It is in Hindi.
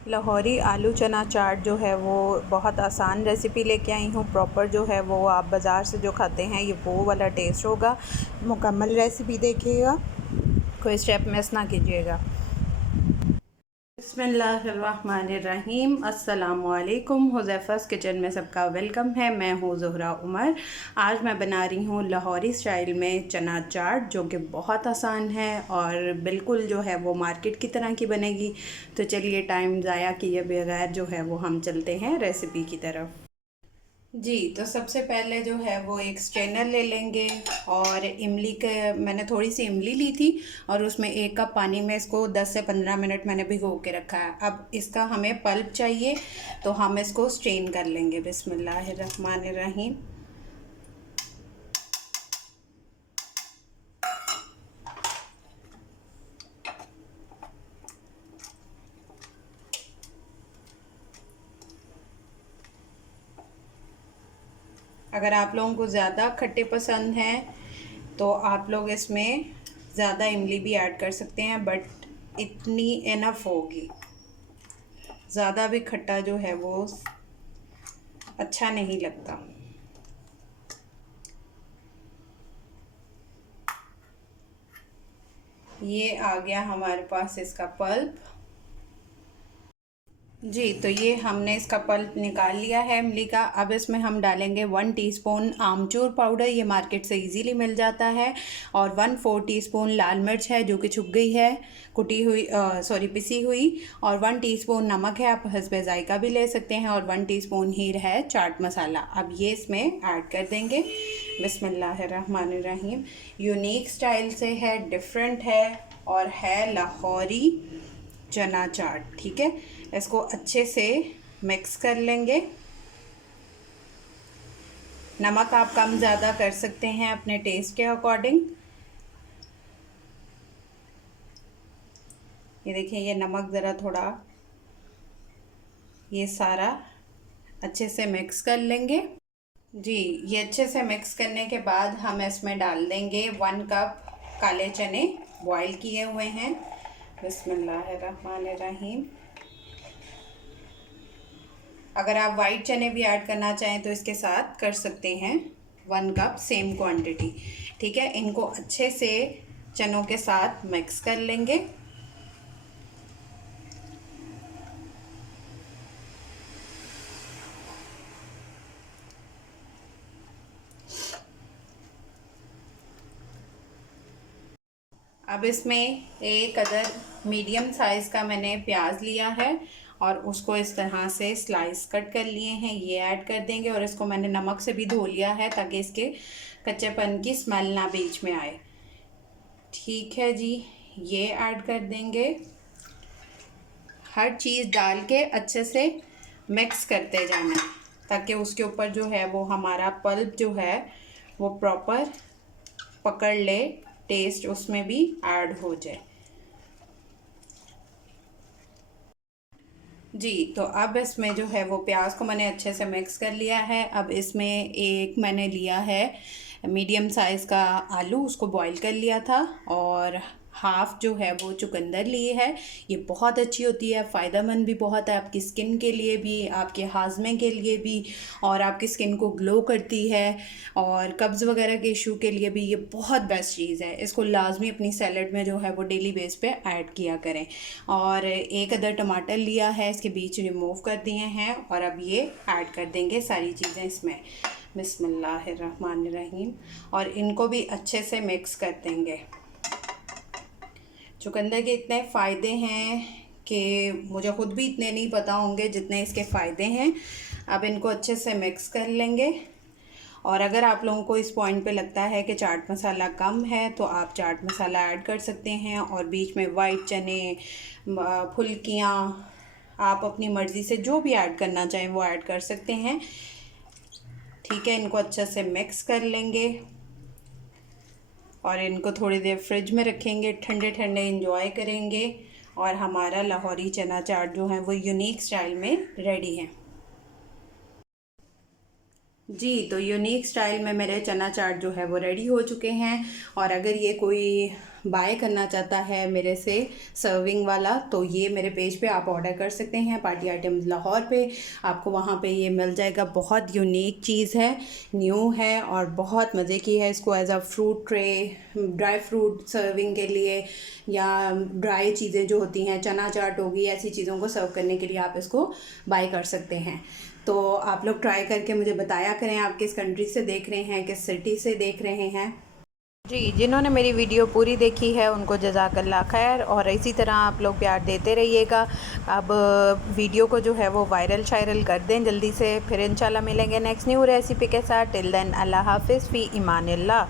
लाहौरी आलू चना चाट जो है वो बहुत आसान रेसिपी लेके आई हूँ। प्रॉपर जो है वो आप बाज़ार से जो खाते हैं ये वो वाला टेस्ट होगा। मुकम्मल रेसिपी देखिएगा, कोई स्टेप मिस ना कीजिएगा। बिस्मिल्लाहिर्रहमानिर्रहीम। अस्सलामुअलैकुम। हुज़ैफ़ा's किचन में सबका वेलकम है। मैं हूँ ज़ुहरा उमर। आज मैं बना रही हूँ लाहौरी स्टाइल में चना चाट, जो कि बहुत आसान है और बिल्कुल जो है वो मार्केट की तरह की बनेगी। तो चलिए टाइम ज़ाया किए बगैर जो है वो हम चलते हैं रेसिपी की तरफ। जी, तो सबसे पहले जो है वो एक स्ट्रेनर ले लेंगे और इमली के मैंने थोड़ी सी इमली ली थी और उसमें 1 कप पानी में इसको 10 से 15 मिनट मैंने भिगो के रखा है। अब इसका हमें पल्प चाहिए, तो हम इसको स्ट्रेन कर लेंगे। बिस्मिल्लाहिर्रहमानिर्रहीम। अगर आप लोगों को ज़्यादा खट्टे पसंद हैं तो आप लोग इसमें ज़्यादा इमली भी ऐड कर सकते हैं, बट इतनी इनफ होगी। ज़्यादा भी खट्टा जो है वो अच्छा नहीं लगता। ये आ गया हमारे पास इसका पल्प। जी, तो ये हमने इसका पल्प निकाल लिया है इमली का। अब इसमें हम डालेंगे 1 टीस्पून आमचूर पाउडर, ये मार्केट से इजीली मिल जाता है, और 1/4 टीस्पून लाल मिर्च है जो कि छुप गई है, कुटी हुई पिसी हुई, और 1 टीस्पून नमक है, आप हस्बे जायका भी ले सकते हैं, और 1 टीस्पून ही है चाट मसाला। अब ये इसमें ऐड कर देंगे। बिस्मिल्लाहिर्रहमानिर्रहीम। यूनिक स्टाइल से है, डिफरेंट है और है लाहौरी चना चाट। ठीक है, इसको अच्छे से मिक्स कर लेंगे। नमक आप कम ज़्यादा कर सकते हैं अपने टेस्ट के अकॉर्डिंग। ये देखिए, ये नमक ज़रा थोड़ा, ये सारा अच्छे से मिक्स कर लेंगे। जी, ये अच्छे से मिक्स करने के बाद हम इसमें डाल देंगे 1 कप काले चने बॉईल किए हुए हैं। बिस्मिल्लाहिर्रहमानिर्रहीम। अगर आप वाइट चने भी ऐड करना चाहें तो इसके साथ कर सकते हैं, 1 कप सेम क्वांटिटी। ठीक है, इनको अच्छे से चनों के साथ मिक्स कर लेंगे। अब इसमें एक अदर मीडियम साइज़ का मैंने प्याज लिया है और उसको इस तरह से स्लाइस कट कर लिए हैं, ये ऐड कर देंगे। और इसको मैंने नमक से भी धो लिया है ताकि इसके कच्चेपन की स्मेल ना बीच में आए। ठीक है जी, ये ऐड कर देंगे। हर चीज़ डाल के अच्छे से मिक्स करते जाना ताकि उसके ऊपर जो है वो हमारा पल्प जो है वो प्रॉपर पकड़ ले, टेस्ट उसमें भी ऐड हो जाए। जी, तो अब इसमें जो है वो प्याज को मैंने अच्छे से मिक्स कर लिया है। अब इसमें एक मैंने लिया है मीडियम साइज़ का आलू, उसको बॉईल कर लिया था, और हाफ़ जो है वो चुकंदर लिए है। ये बहुत अच्छी होती है, फ़ायदेमंद भी बहुत है आपकी स्किन के लिए भी, आपके हाजमे के लिए भी, और आपकी स्किन को ग्लो करती है, और कब्ज़ वगैरह के इशू के लिए भी ये बहुत बेस्ट चीज़ है। इसको लाजमी अपनी सैलड में जो है वो डेली बेस पे ऐड किया करें। और एक अदर टमाटर लिया है, इसके बीच रिमूव कर दिए हैं, और अब ये ऐड कर देंगे सारी चीज़ें इसमें। बिस्मिल्लाहिर्रहमानिर्रहीम। और इनको भी अच्छे से मिक्स कर देंगे। चुकंदर के इतने फ़ायदे हैं कि मुझे ख़ुद भी इतने नहीं पता होंगे जितने इसके फ़ायदे हैं। अब इनको अच्छे से मिक्स कर लेंगे। और अगर आप लोगों को इस पॉइंट पे लगता है कि चाट मसाला कम है तो आप चाट मसाला ऐड कर सकते हैं, और बीच में वाइट चने, फुल्कियाँ, आप अपनी मर्ज़ी से जो भी ऐड करना चाहें वो ऐड कर सकते हैं। ठीक है, इनको अच्छे से मिक्स कर लेंगे और इनको थोड़ी देर फ्रिज में रखेंगे, ठंडे ठंडे इंजॉय करेंगे, और हमारा लाहौरी चना चाट जो है वो यूनिक स्टाइल में रेडी है। जी, तो यूनिक स्टाइल में मेरे चना चाट जो है वो रेडी हो चुके हैं। और अगर ये कोई बाय करना चाहता है मेरे से सर्विंग वाला, तो ये मेरे पेज पे आप ऑर्डर कर सकते हैं। पार्टी आइटम्स लाहौर पे आपको वहाँ पे ये मिल जाएगा। बहुत यूनिक चीज़ है, न्यू है और बहुत मज़े की है। इसको as a fruit tray, dry fruit serving के लिए या ड्राई चीज़ें जो होती हैं, चना चाट होगी, ऐसी चीज़ों को सर्व करने के लिए आप इसको बाय कर सकते हैं। तो आप लोग ट्राई करके मुझे बताया करें आप किस कंट्री से देख रहे हैं, किस सिटी से देख रहे हैं। जी, जिन्होंने मेरी वीडियो पूरी देखी है उनको जज़ाकल्लाह खैर, और इसी तरह आप लोग प्यार देते रहिएगा। अब वीडियो को जो है वो वायरल शायरल कर दें जल्दी से। फिर इंशाल्लाह मिलेंगे नेक्स्ट न्यू रेसिपी के साथ। टिल देन अल्लाह हाफिज़ फ़ी ईमानिल्लाह।